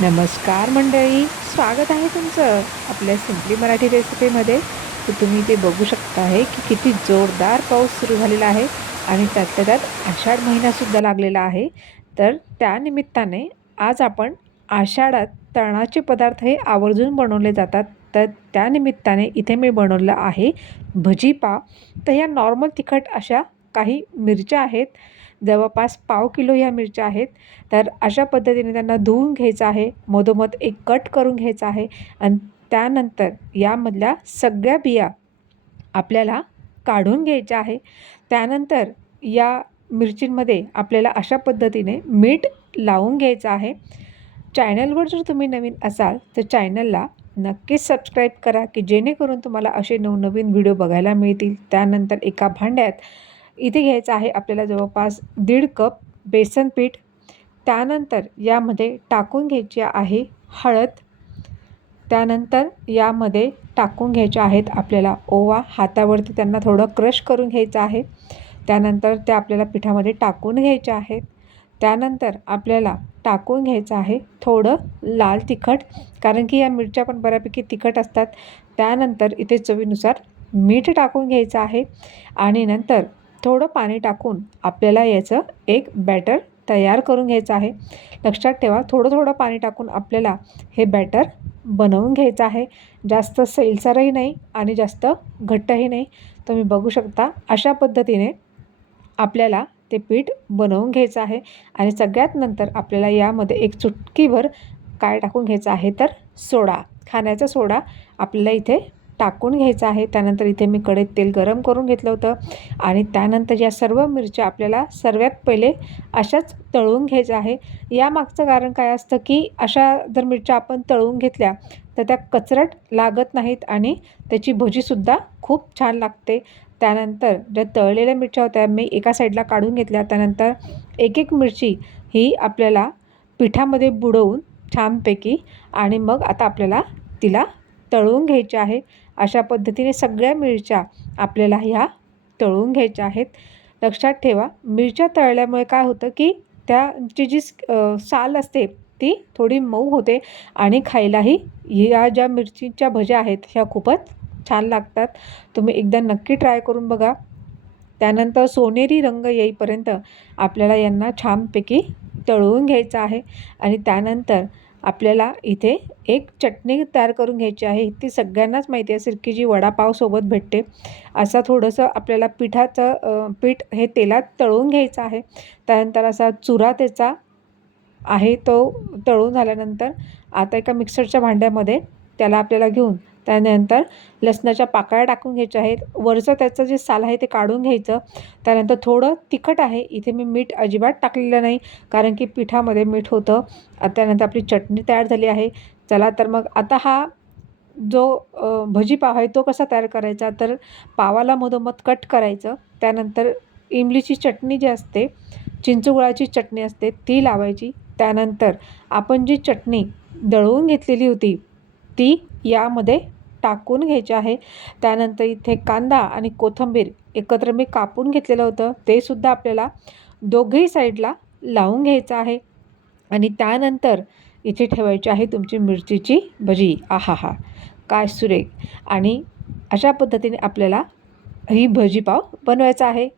नमस्कार मंडळी स्वागत आहे तुमचं आपल्या सिंपली मराठी रेसिपीमध्ये तर तुम्ही ते बघू शकता आहे की किती जोरदार पाऊस सुरू झालेला आहे आणि त्यातल्या त्यात आषाढ महिनासुद्धा लागलेला आहे. तर त्यानिमित्ताने आज आपण आषाढात तळणाचे पदार्थ हे आवर्जून बनवले जातात. तर त्यानिमित्ताने इथे मी बनवलं आहे भजीपा तर ह्या नॉर्मल तिखट अशा काही मिरच्या आहेत. जवळपास पाव किलो ह्या मिरच्या आहेत. तर अशा पद्धतीने त्यांना धुवून घ्यायचं आहे. मधोमध एक कट करून घ्यायचा आहे. आणि त्यानंतर यामधल्या सगळ्या बिया आपल्याला काढून घ्यायच्या आहे. त्यानंतर या मिरचींमध्ये आपल्याला अशा पद्धतीने मीठ लावून घ्यायचं आहे. चॅनलवर जर तुम्ही नवीन असाल तर चॅनलला नक्कीच सबस्क्राईब करा की जेणेकरून तुम्हाला असे नवनवीन व्हिडिओ बघायला मिळतील. त्यानंतर एका भांड्यात इथे घ्यायचं आहे आपल्याला जवळपास दीड कप बेसन पीठ. त्यानंतर यामध्ये टाकून घ्यायची आहे हळद. त्यानंतर यामध्ये टाकून घ्यायच्या आहेत आपल्याला ओवा. हातावरती त्यांना थोडं क्रश करून घ्यायचं आहे. त्यानंतर त्या आपल्याला पिठामध्ये टाकून घ्यायच्या आहेत. त्यानंतर आपल्याला टाकून घ्यायचं आहे थोडं लाल तिखट कारण की या मिरच्या पण बऱ्यापैकी तिखट असतात. त्यानंतर इथे चवीनुसार मीठ टाकून घ्यायचं आहे. आणि नंतर थोडं पाणी टाकून आपल्याला याचं एक बॅटर तयार करून घ्यायचं आहे. लक्षात ठेवा थोडं थोडं पाणी टाकून आपल्याला हे बॅटर बनवून घ्यायचं आहे. जास्त सैलसरही नाही आणि जास्त घट्टही नाही. तुम्ही बघू शकता अशा पद्धतीने आपल्याला ते पीठ बनवून घ्यायचं आहे आणि सगळ्यात नंतर आपल्याला यामध्ये एक चुटकीभर काय टाकून घ्यायचं आहे तर सोडा. खाण्याचा सोडा आपल्याला इथे टाकून घ्यायचं आहे. त्यानंतर इथे मी कढईत तेल गरम करून घेतलं होतं. आणि त्यानंतर या सर्व मिरच्या आपल्याला सर्वात पहिले अशाच तळून घ्यायचं आहे. यामागचं कारण काय असतं की अशा जर मिरच्या आपण तळून घेतल्या तर त्या कचरट लागत नाहीत आणि त्याची भजीसुद्धा खूप छान लागते. त्यानंतर ज्या तळलेल्या मिरच्या होत्या मी एका साईडला काढून घेतल्या. त्यानंतर एक एक मिरची ही आपल्याला पिठामध्ये बुडवून छानपैकी आणि मग आता आपल्याला तिला तळून घ्यायच्या आहे. अशा पद्धतीने सगळ्या मिरच्या आपल्याला ह्या तळून घ्यायच्या आहेत. लक्षात ठेवा मिरच्या तळल्यामुळे काय होतं की त्याची जी साल असते ती थोडी मऊ होते आणि खायलाही ह्या ज्या मिरचीच्या भज्या आहेत ह्या खूपच छान लागतात. तुम्ही एकदा नक्की ट्राय करून बघा. त्यानंतर सोनेरी रंग येईपर्यंत आपल्याला यांना छानपैकी तळवून घ्यायचं आहे आणि त्यानंतर आपल्याला इथे एक चटणी तयार करून घ्यायची आहे. ती सगळ्यांनाच माहिती असेल की जी वडापावसोबत भेटते. असा थोडंसं आपल्याला पिठाचं पीठ हे तेलात तळून घ्यायचं आहे. त्यानंतर असा चुरा त्याचा आहे तो तळून झाल्यानंतर आता एका मिक्सरच्या भांड्यामध्ये त्याला आपल्याला घेऊन त्यानंतर लसणाच्या पाकळ्या टाकून घ्यायच्या आहेत. वरचं त्याचं जे साल आहे ते काढून घ्यायचं. त्यानंतर थोडं तिखट आहे. इथे मी मीठ अजिबात टाकलेलं नाही कारण की पिठामध्ये मीठ होतं. त्यानंतर आपली चटणी तयार झाली आहे. चला तर मग आता हा जो भजी पाव आहे तो कसा तयार करायचा? तर पावाला मधोमध कट करायचं. त्यानंतर इमलीची चटणी जी असते चिंचगुळाची चटणी असते ती लावायची. त्यानंतर आपण जी चटणी दळवून घेतलेली होती ती यामध्ये टाकून घ्यायची आहे. त्यानंतर इथे कांदा आणि कोथिंबीर एकत्र मी कापून घेतलेलं होतं. ते सुद्धा आपल्याला दोघेही साईडला लावून घ्यायचं आहे. आणि त्यानंतर इथे ठेवायची आहे तुमची मिरचीची भजी. आहा हा काय सुरेख. आणि अशा पद्धतीने आपल्याला ही भजी पाव बनवायचा आहे.